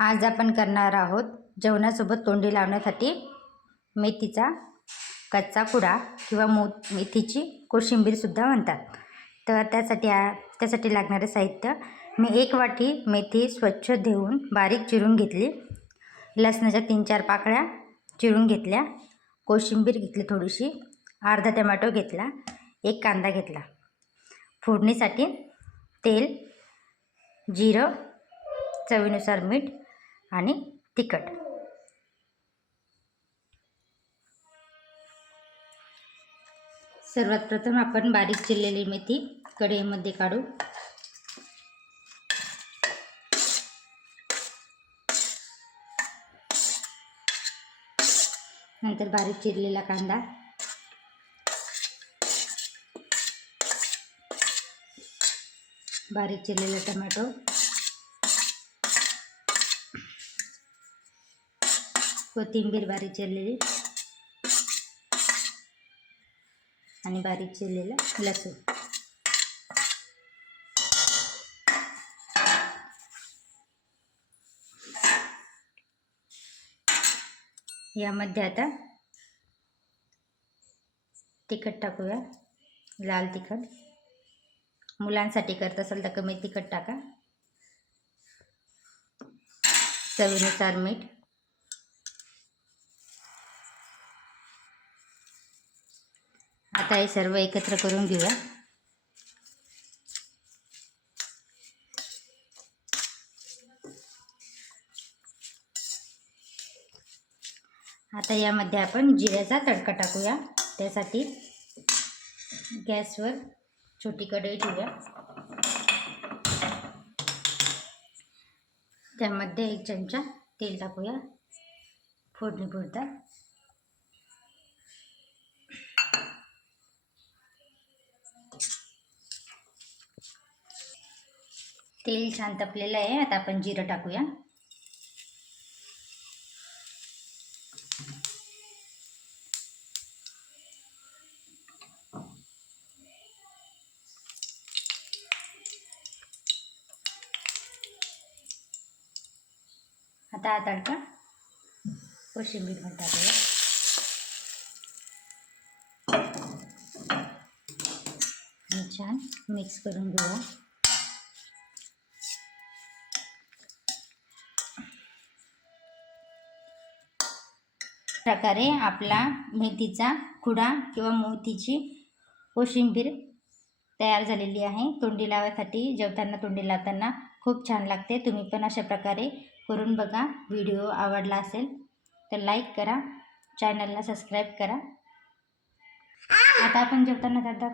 आज आपण करणार आहोत जेवणासोबत तोंडी लावण्यासाठी मेथीचा कच्चा कुडा किंवा मो मेथीची कोशिंबीरसुद्धा म्हणतात. तर त्यासाठी आ त्यासाठी लागणारे साहित्य मी एक वाटी मेथी स्वच्छ धुवून बारीक चिरून घेतली. लसणाच्या तीन चार पाकळ्या चिरून घेतल्या. कोशिंबीर घेतली थोडीशी. अर्धा टमॅटो घेतला. एक कांदा घेतला. फोडणीसाठी तेल जिरं चवीनुसार मीठ आणि तिखट. सर्वात प्रथम आपण बारीक चिरलेली मेथी कढईमध्ये काढू. नंतर बारीक चिरलेला कांदा. बारीक चिरलेला टमॅटो. कोथिंबीर बारीक चिरलेली. आणि बारीक चिरलेलं लसूण. यामध्ये आता तिखट टाकूया. लाल तिखट. मुलांसाठी करत असेल तर कमी तिखट टाका. चवीनुसार मीठ. आता हे सर्व एकत्र करून घेऊया. आता यामध्ये आपण जिऱ्याचा तडका टाकूया. त्यासाठी गॅसवर छोटी कढई ठेवूया. त्यामध्ये एक चमचा तेल टाकूया. फोडणी फोडणीपुरता तेल छान तपलेलं आहे. आता आपण जिरं टाकूया. आता तडका कोशिंबीरमध्ये टाकूया. आणि छान मिक्स करून घेऊया. प्रकारे आपला मेथीचा खुडा किंवा मोतीची कोशिंबीर तयार झालेली आहे. तोंडी लावायसाठी जेवताना तोंडी लावताना खूप छान लागते. तुम्ही पण अशा प्रकारे करून बघा. व्हिडिओ आवडला असेल तर लाईक करा. चॅनलला सबस्क्राईब करा. आता आपण जेवताना दादा